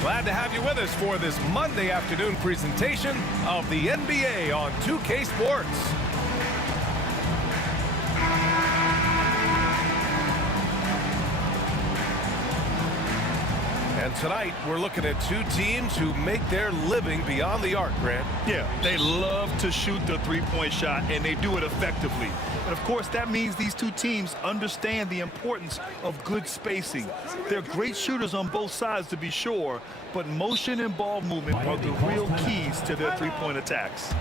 Glad to have you with us for this Monday afternoon presentation of the NBA on 2K Sports. And tonight, we're looking at two teams who make their living beyond the arc, Grant. Yeah, they love to shoot the three-point shot, and they do it effectively. And, of course, that means these two teams understand the importance of good spacing. They're great shooters on both sides, to be sure, but motion and ball movement are the real keys to their three-point attacks.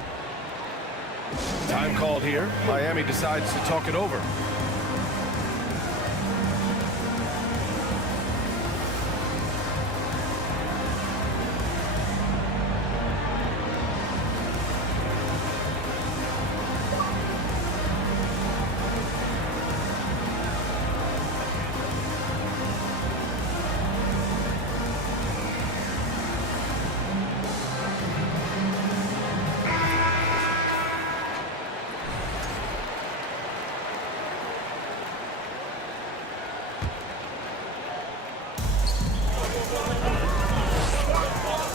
Time called here. Miami decides to talk it over.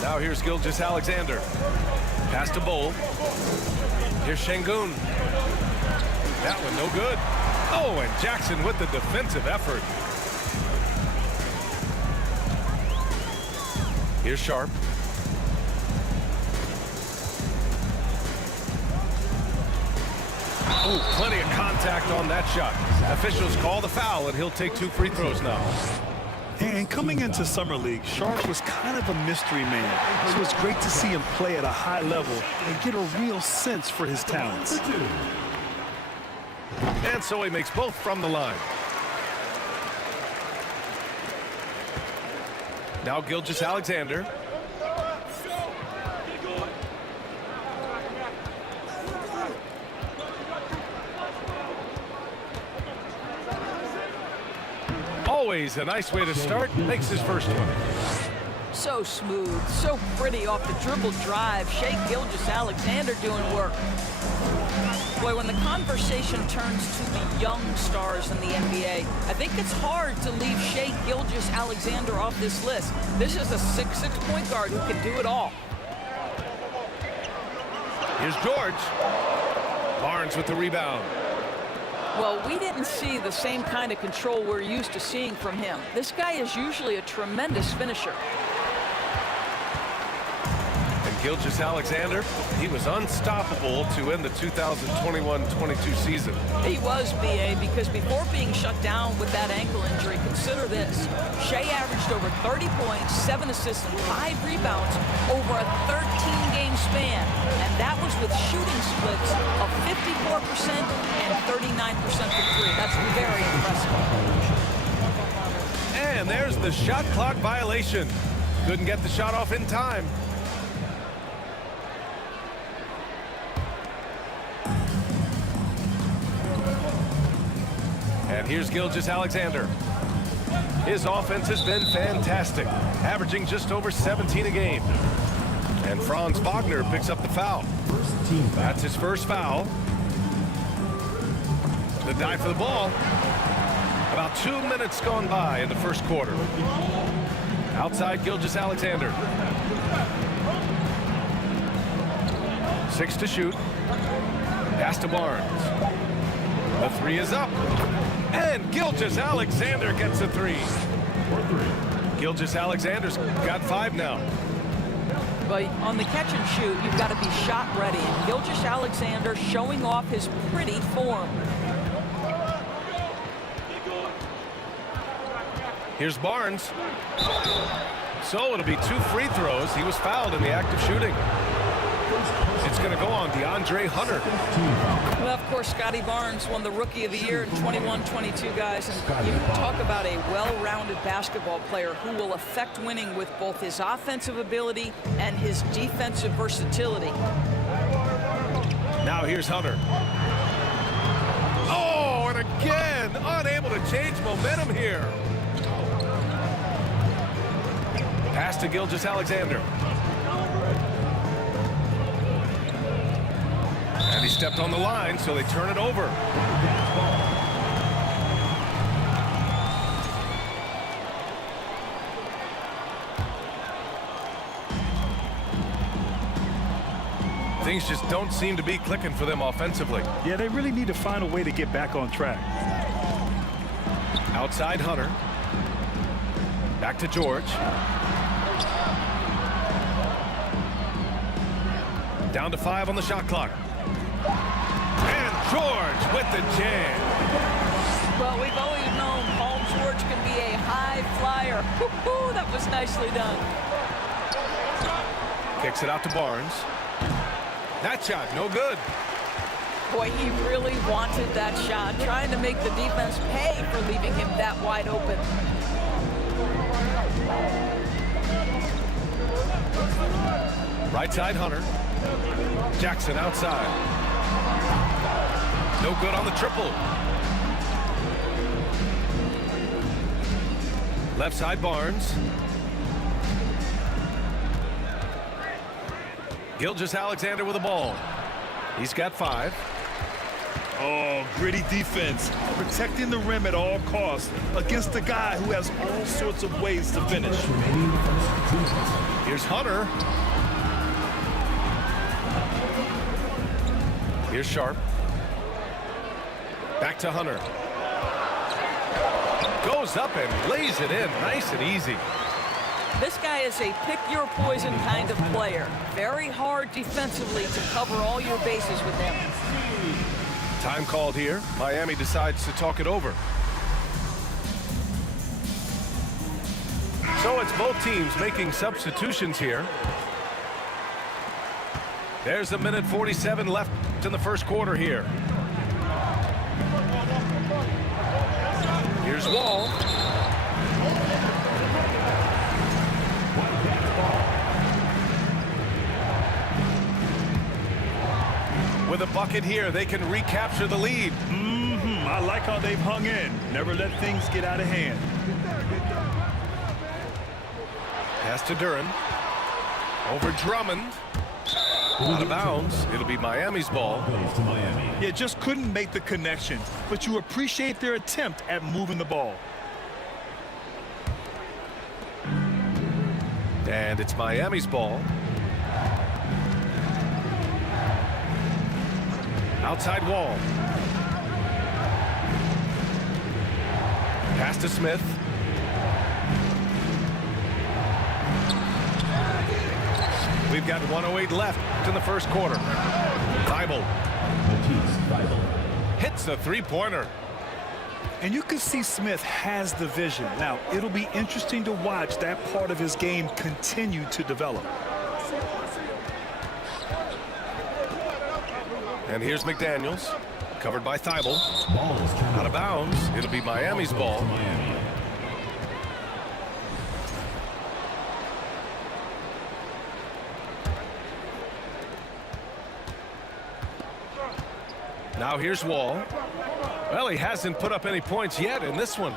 Now here's Gilgeous-Alexander. Pass to Bowl. Here's Şengün. That one no good. Oh, and Jackson with the defensive effort. Here's Sharp. Oh, plenty of contact on that shot. Officials call the foul, and he'll take 2 free throws now. And coming into Summer League, Sharp was kind of a mystery man. So it's great to see him play at a high level and get a real sense for his talents. And so he makes both from the line. Now Gilgeous-Alexander. Always a nice way to start. Makes his first one. So smooth, so pretty off the dribble drive. Shai Gilgeous-Alexander doing work. Boy, when the conversation turns to the young stars in the NBA, I think it's hard to leave Shai Gilgeous-Alexander off this list. This is a 6'6" point guard who can do it all. Here's George. Barnes with the rebound. Well, we didn't see the same kind of control we're used to seeing from him. This guy is usually a tremendous finisher. And Gilgeous-Alexander, he was unstoppable to end the 2021-22 season. He was, B.A., because before being shut down with that ankle injury, consider this. Shai averaged over 30 points, 7 assists, and 5 rebounds over a 13-game span. And that was with shooting splits of 54% and 39% from 3. That's very impressive. And there's the shot clock violation. Couldn't get the shot off in time. And here's Gilgeous-Alexander. His offense has been fantastic, averaging just over 17 a game. And Franz Wagner picks up the foul. That's his first foul. The dive for the ball. About 2 minutes gone by in the first quarter. Outside Gilgeous-Alexander. 6 to shoot. Pass to Barnes. The 3 is up. And Gilgeous-Alexander gets a 3. Gilgeous-Alexander's got 5 now. But on the catch and shoot, you've got to be shot ready. And Gilgeous-Alexander showing off his pretty form. Here's Barnes. So it'll be 2 free throws. He was fouled in the act of shooting. It's going to go on DeAndre Hunter. Well, of course, Scotty Barnes won the Rookie of the Year in 21-22, guys. And you talk about a well-rounded basketball player who will affect winning with both his offensive ability and his defensive versatility. Now here's Hunter. Oh, and again, unable to change momentum here. Pass to Gilgeous-Alexander. And he stepped on the line, so they turn it over. Things just don't seem to be clicking for them offensively. Yeah, they really need to find a way to get back on track. Outside Hunter. Back to George. Down to 5 on the shot clock. And George with the jam. Well, we've always known Paul George can be a high flyer. Woo-hoo, that was nicely done. Kicks it out to Barnes. That shot, no good. Boy, he really wanted that shot, trying to make the defense pay for leaving him that wide open. Right side Hunter. Jackson outside. No good on the triple. Left side Barnes. Gilgeous-Alexander with the ball. He's got 5. Oh, gritty defense. Protecting the rim at all costs against a guy who has all sorts of ways to finish. Here's Hunter. Here's Sharp. Back to Hunter. Goes up and lays it in nice and easy. This guy is a pick-your-poison kind of player. Very hard defensively to cover all your bases with him. Time called here. Miami decides to talk it over. So it's both teams making substitutions here. There's a minute 47 left in the first quarter here. Here's Wall. With a bucket here, they can recapture the lead. I like how they've hung in. Never let things get out of hand. Pass to Duran. Over Drummond. Out of bounds. It'll be Miami's ball. Yeah, just couldn't make the connection, but you appreciate their attempt at moving the ball. And it's Miami's ball. Outside Wall. Pass to Smith. We've got 1:08 left in the first quarter. Thibault. Hits a three-pointer. And you can see Smith has the vision. Now, it'll be interesting to watch that part of his game continue to develop. And here's McDaniels, covered by Thibault. Out of bounds. It'll be Miami's ball. Now here's Wall. Well, he hasn't put up any points yet in this one.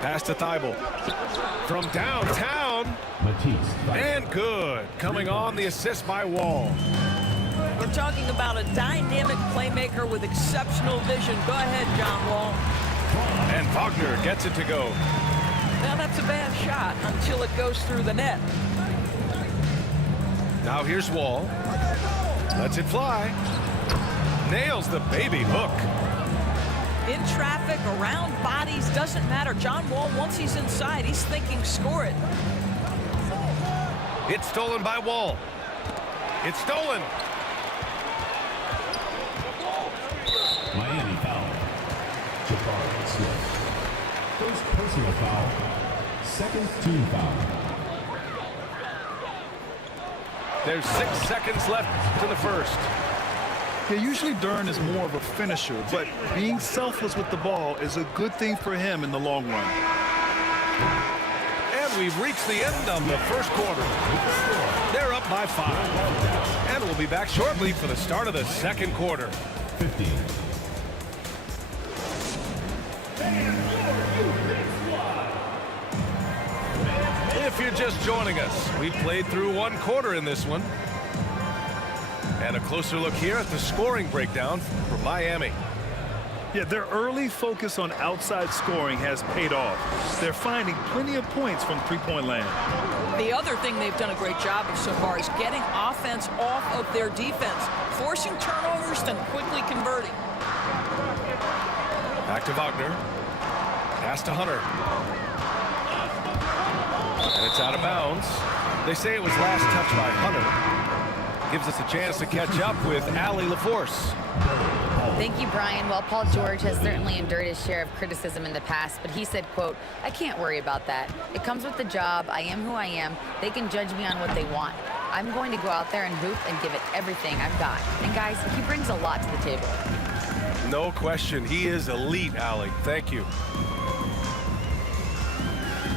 Pass to Thibault. From downtown. And good. Coming on the assist by Wall. We're talking about a dynamic playmaker with exceptional vision. Go ahead, John Wall. And Wagner gets it to go. Now that's a bad shot until it goes through the net. Now here's Wall. Lets it fly. Nails the baby hook. In traffic, around bodies, doesn't matter. John Wall, once he's inside, he's thinking score it. It's stolen by Wall. It's stolen. Miami foul. Jabari Smith. First personal foul. Second team foul. There's 6 seconds left to the first. Yeah, usually Duran is more of a finisher, but being selfless with the ball is a good thing for him in the long run. And we've reached the end of the first quarter. They're up by 5. And we'll be back shortly for the start of the second quarter. 15. If you're just joining us, we played through 1 quarter in this one. And a closer look here at the scoring breakdown for Miami. Yeah, their early focus on outside scoring has paid off. They're finding plenty of points from three-point land. The other thing they've done a great job of so far is getting offense off of their defense, forcing turnovers, then quickly converting. Back to Wagner. Pass to Hunter. And it's out of bounds. They say it was last touched by Hunter. Gives us a chance to catch up with Allie LaForce. Thank you, Brian. Well, Paul George has certainly endured his share of criticism in the past, but he said, quote, "I can't worry about that. It comes with the job. I am who I am. They can judge me on what they want. I'm going to go out there and hoop and give it everything I've got." And guys, he brings a lot to the table. No question. He is elite, Allie. Thank you.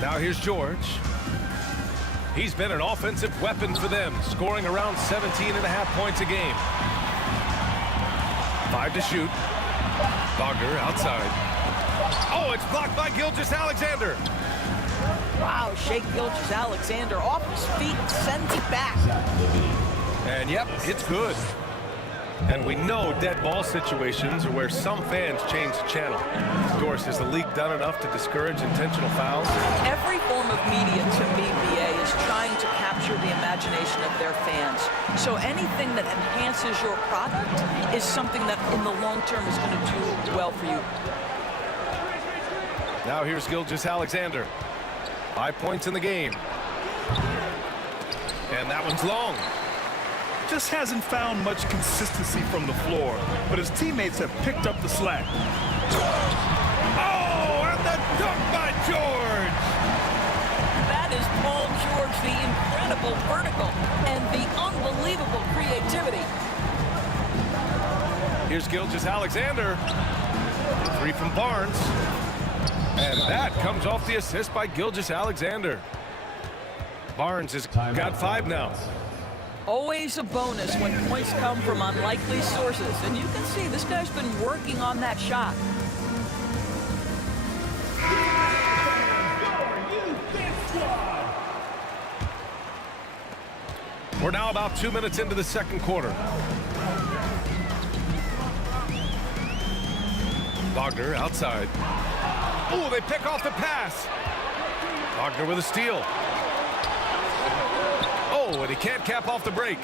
Now here's George. He's been an offensive weapon for them, scoring around 17.5 points a game. 5 to shoot. Wagner outside. Oh, it's blocked by Gilgeous-Alexander. Wow, Shai Gilgeous-Alexander off his feet, sends it back. And yep, it's good. And we know dead ball situations are where some fans change the channel. Doris, has the league done enough to discourage intentional fouls? Every form of media, to me, BA, is trying to capture the imagination of their fans. So anything that enhances your product is something that in the long term is going to do well for you. Now here's Gilgeous-Alexander. 5 points in the game. And that one's long. Just hasn't found much consistency from the floor, but his teammates have picked up the slack. Oh, and the dunk by George! That is Paul George, the incredible vertical and the unbelievable creativity. Here's Gilgeous-Alexander. 3 from Barnes. And that comes off the assist by Gilgeous-Alexander. Barnes has got 5 now. Always a bonus when points come from unlikely sources. And you can see this guy's been working on that shot. We're now about 2 minutes into the second quarter. Wagner outside. Oh, they pick off the pass. Wagner with a steal. Oh, and he can't cap off the break.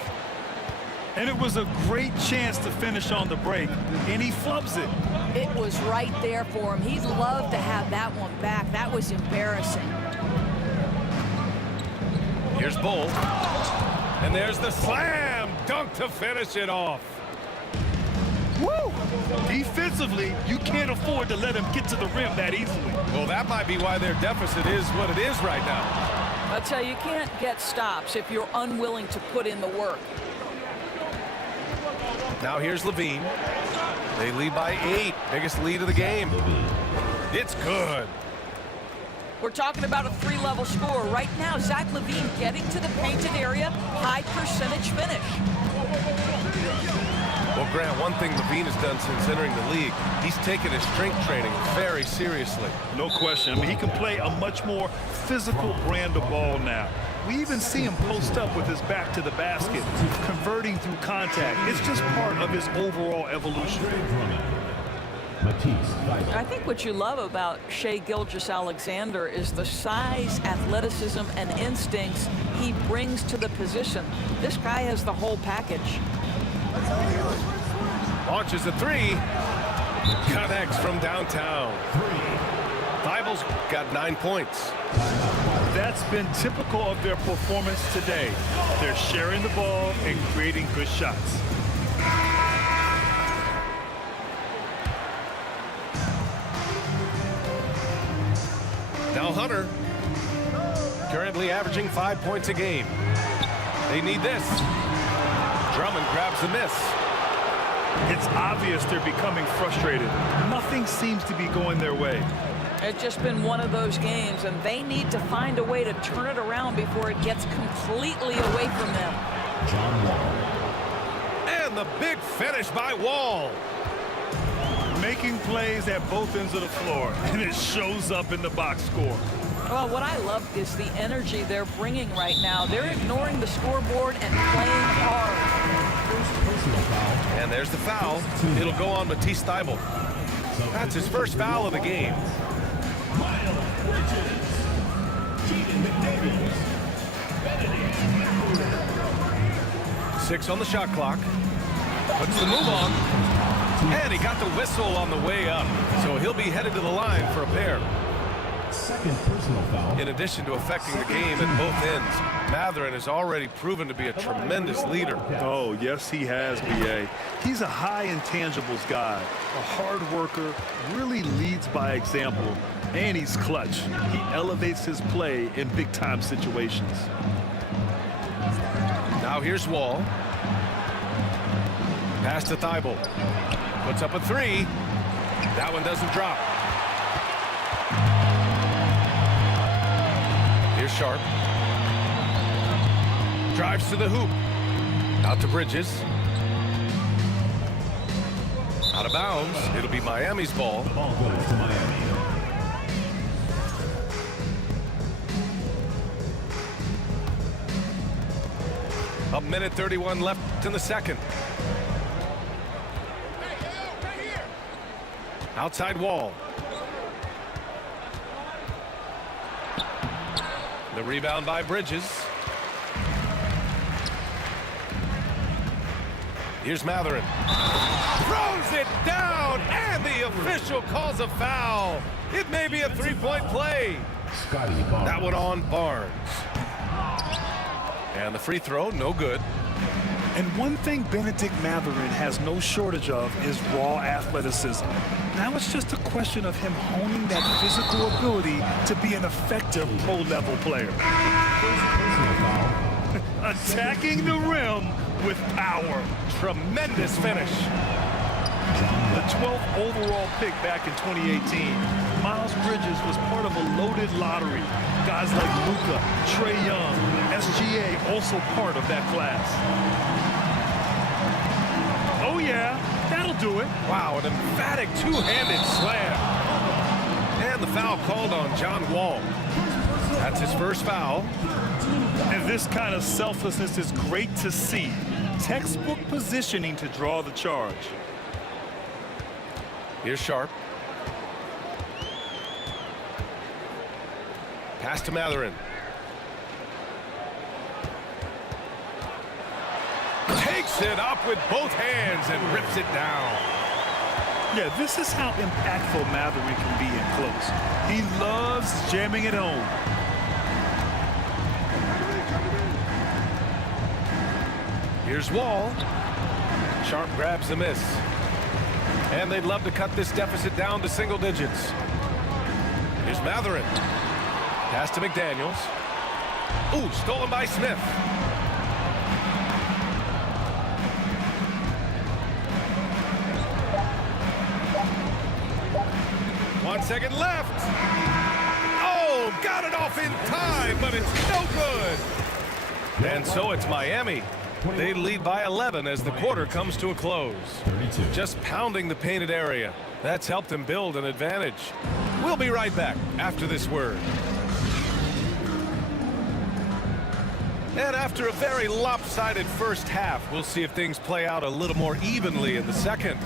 And it was a great chance to finish on the break, and he flubs it. It was right there for him. He'd love to have that one back. That was embarrassing. Here's Bull. And there's the slam dunk to finish it off. Woo! Defensively, you can't afford to let him get to the rim that easily. Well, that might be why their deficit is what it is right now. I'll tell you, you can't get stops if you're unwilling to put in the work. Now here's Levine. They lead by 8. Biggest lead of the game. It's good. We're talking about a 3-level score. Right now, Zach Levine getting to the painted area, high percentage finish. Well, Grant, one thing Levine has done since entering the league, he's taken his strength training very seriously. No question. I mean, he can play a much more physical brand of ball now. We even see him post up with his back to the basket, converting through contact. It's just part of his overall evolution. I think what you love about Shai Gilgeous-Alexander is the size, athleticism, and instincts he brings to the position. This guy has the whole package. Launches a 3. Connects from downtown. Thibault's got 9 points. That's been typical of their performance today. They're sharing the ball and creating good shots. Now Hunter, currently averaging 5 points a game. They need this. Drummond grabs the miss. It's obvious they're becoming frustrated. Nothing seems to be going their way. It's just been one of those games, and they need to find a way to turn it around before it gets completely away from them. And the big finish by Wall. Making plays at both ends of the floor, and it shows up in the box score. Well, what I love is the energy they're bringing right now. They're ignoring the scoreboard and playing hard. And there's the foul. It'll go on Matisse Thybulle. That's his first foul of the game. Six on the shot clock. Puts the move on. And he got the whistle on the way up. So he'll be headed to the line for a pair. Second personal foul. In addition to affecting the game at both ends, Mathurin has already proven to be a tremendous leader. Oh, yes, he has, B.A. He's a high intangibles guy, a hard worker, really leads by example, and he's clutch. He elevates his play in big-time situations. Now here's Wall. Pass to Thibault. Puts up a three. That one doesn't drop. Here's Sharp. Drives to the hoop. Out to Bridges. Out of bounds. It'll be Miami's ball. Ball goes to Miami. A minute 31 left in the second. Outside Wall. The rebound by Bridges. Here's Mathurin. Throws it down, and the official calls a foul. It may be a three-point play. Scotty Barnes. That one on Barnes. And the free throw, no good. And one thing Benedict Mathurin has no shortage of is raw athleticism. Now it's just a question of him honing that physical ability to be an effective pro-level player. Attacking the rim with power. Tremendous finish. The 12th overall pick back in 2018, Miles Bridges was part of a loaded lottery. Guys like Luka, Trae Young, SGA also part of that class. Oh yeah, that'll do it. Wow, an emphatic two-handed slam. And the foul called on John Wall. That's his first foul. And this kind of selflessness is great to see. Textbook positioning to draw the charge. Here's Sharp. Pass to Mathurin. Takes it up with both hands and rips it down. Yeah, this is how impactful Mathurin can be in close. He loves jamming it home. Here's Wall. Sharp grabs the miss. And they'd love to cut this deficit down to single digits. Here's Mathurin. Pass to McDaniels. Ooh, stolen by Smith. One second left. Oh, got it off in time, but it's no good. And so it's Miami. They lead by 11 as the quarter comes to a close. 32. Just pounding the painted area. That's helped them build an advantage. We'll be right back after this word. And after a very lopsided first half, we'll see if things play out a little more evenly in the second.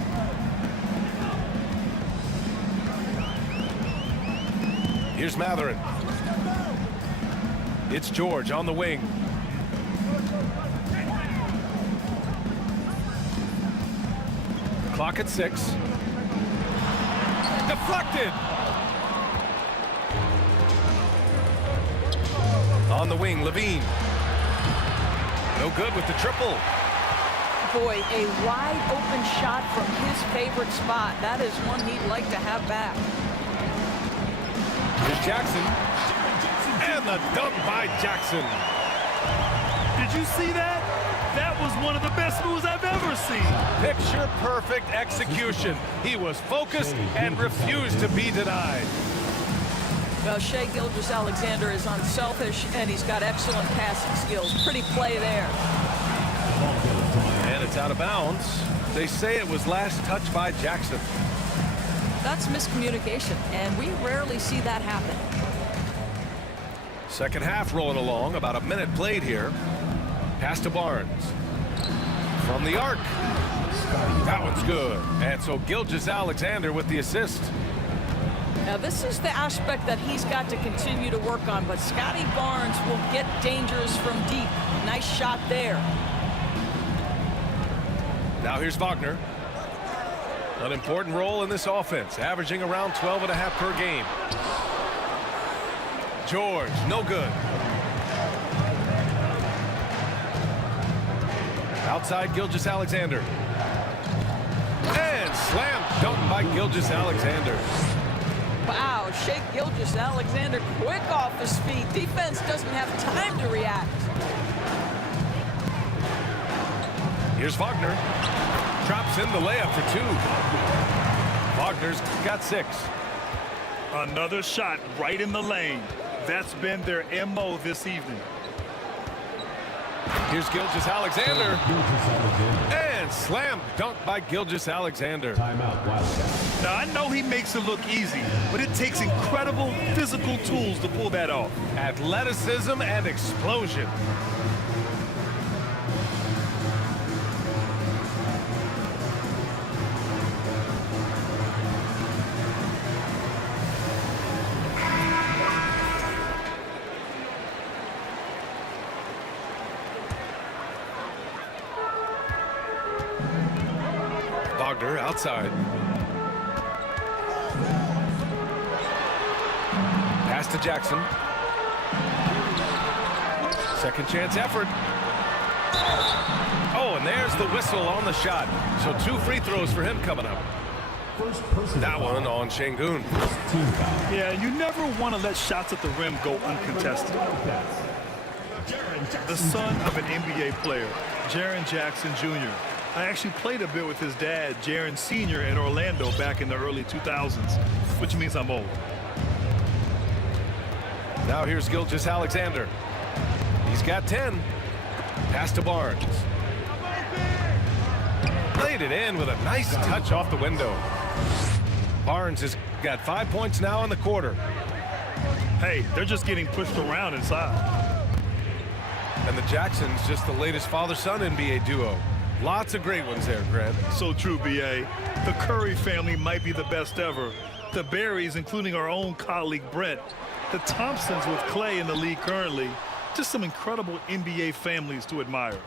Here's Mathurin. It's George on the wing. Clock at 6. Deflected. On the wing, Levine. No good with the triple. Boy, a wide open shot from his favorite spot. That is one he'd like to have back. Here's Jackson. And the dunk by Jackson. Did you see that? That was one of the best moves I've ever seen. Picture perfect execution. He was focused and refused to be denied. Well, Shai Gilgeous-Alexander is unselfish, and he's got excellent passing skills. Pretty play there. And it's out of bounds. They say it was last touched by Jackson. That's miscommunication, and we rarely see that happen. Second half rolling along, about a minute played here. Pass to Barnes. From the arc. That one's good. And so Gilgeous-Alexander with the assist. Now, this is the aspect that he's got to continue to work on, but Scotty Barnes will get dangerous from deep. Nice shot there. Now here's Wagner. An important role in this offense, averaging around 12.5 per game. George, no good. Outside Gilgeous-Alexander. And slam dunk by Gilgeous-Alexander. Wow, Shea Gilgeous-Alexander quick off his feet. Defense doesn't have time to react. Here's Wagner. Drops in the layup for 2. Wagner's got 6. Another shot right in the lane. That's been their MO this evening. Here's Gilgeous-Alexander. And slam dunk by Gilgeous-Alexander. Timeout, Wildcats. Now, I know he makes it look easy, but it takes incredible physical tools to pull that off. Athleticism and explosion. Wagner outside. Pass to Jackson. Second chance effort. Oh, and there's the whistle on the shot. So 2 free throws for him coming up. First personal That foul. one on Şengün. Team foul. Yeah, you never want to let shots at the rim go uncontested. The son of an NBA player, Jaren Jackson Jr. I actually played a bit with his dad, Jaren Sr. in Orlando back in the early 2000s, which means I'm old. Now here's Gilgeous-Alexander. He's got 10. Pass to Barnes. Played it in with a nice touch off the window. Barnes has got 5 points now in the quarter. Hey, they're just getting pushed around inside. And the Jacksons just the latest father-son NBA duo. Lots of great ones there, Grant. So true, B.A. The Curry family might be the best ever. The Berries, including our own colleague Brent. The Thompsons with Clay in the league currently. Just some incredible NBA families to admire.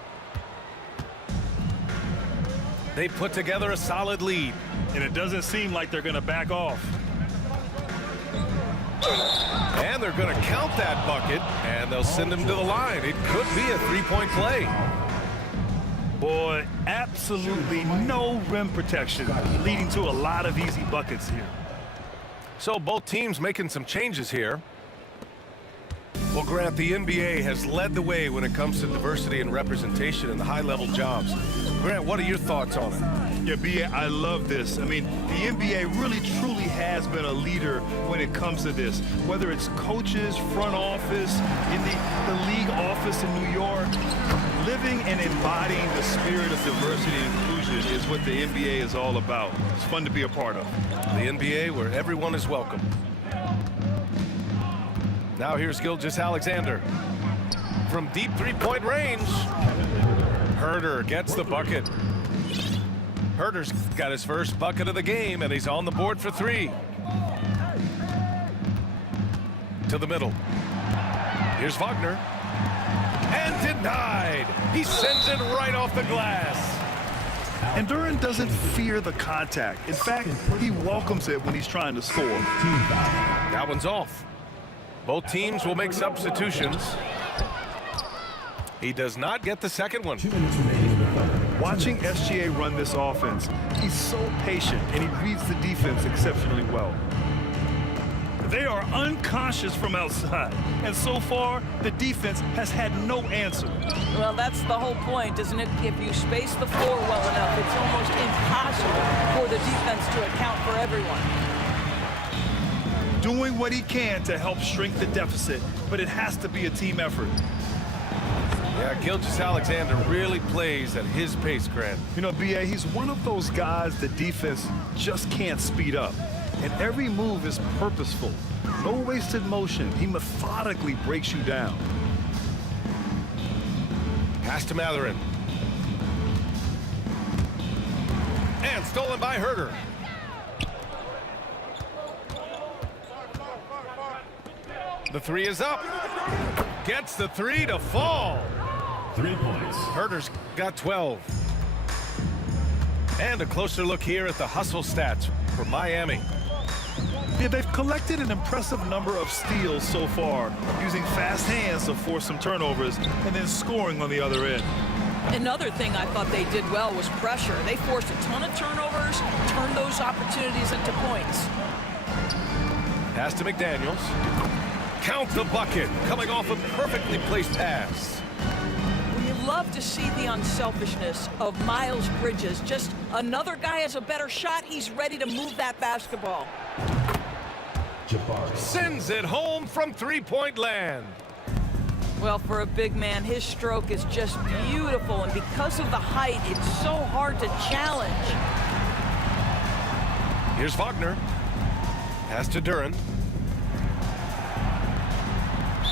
They put together a solid lead. And it doesn't seem like they're going to back off. And they're going to count that bucket, and they'll send him to the line. It could be a 3-point play. Boy, absolutely no rim protection, leading to a lot of easy buckets here. So both teams making some changes here. Well, Grant, the NBA has led the way when it comes to diversity and representation in the high-level jobs. Grant, what are your thoughts on it? Yeah, B.A., I love this. I mean, the NBA really, truly has been a leader when it comes to this. Whether it's coaches, front office, in the league office in New York, living and embodying the spirit of diversity and inclusion is what the NBA is all about. It's fun to be a part of. The NBA where everyone is welcome. Now here's Gilgeous-Alexander. From deep 3-point range. Herder gets the bucket. Herder's got his first bucket of the game, and he's on the board for 3. To the middle. Here's Wagner. And denied. He sends it right off the glass. And Duran doesn't fear the contact. In fact, he welcomes it when he's trying to score. That one's off. Both teams will make substitutions. He does not get the second one. 2 minutes remaining in the third. Watching SGA run this offense, he's so patient and he reads the defense exceptionally well. They are unconscious from outside, and so far, the defense has had no answer. Well, that's the whole point, isn't it? If you space the floor well enough, it's almost impossible for the defense to account for everyone. Doing what he can to help shrink the deficit, but it has to be a team effort. Yeah, Gilgeous-Alexander really plays at his pace, Grant. You know, B.A., he's one of those guys the defense just can't speed up. And every move is purposeful. No wasted motion. He methodically breaks you down. Pass to Mathurin. And stolen by Herter. The three is up. Gets the three to fall. 3 points. Herter's got 12. And a closer look here at the hustle stats for Miami. Yeah, they've collected an impressive number of steals so far, using fast hands to force some turnovers and then scoring on the other end. Another thing I thought they did well was pressure. They forced a ton of turnovers, turned those opportunities into points. Pass to McDaniels. Count the bucket, coming off a perfectly placed pass. You love to see the unselfishness of Miles Bridges. Just another guy has a better shot. He's ready to move that basketball. Sends it home from three-point land. Well, for a big man, his stroke is just beautiful, and because of the height, it's so hard to challenge. Here's Wagner. Pass to Duran.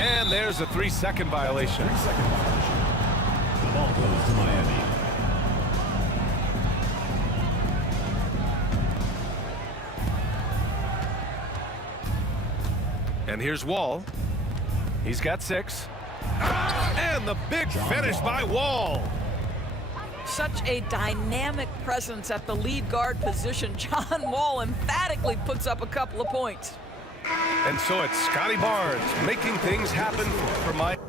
And there's a 3-second violation. 3-second violation. The ball goes to Miami. And here's Wall. He's got 6. And the big finish by Wall. Such a dynamic presence at the lead guard position. John Wall emphatically puts up a couple of points. And so it's Scotty Barnes making things happen for Miami.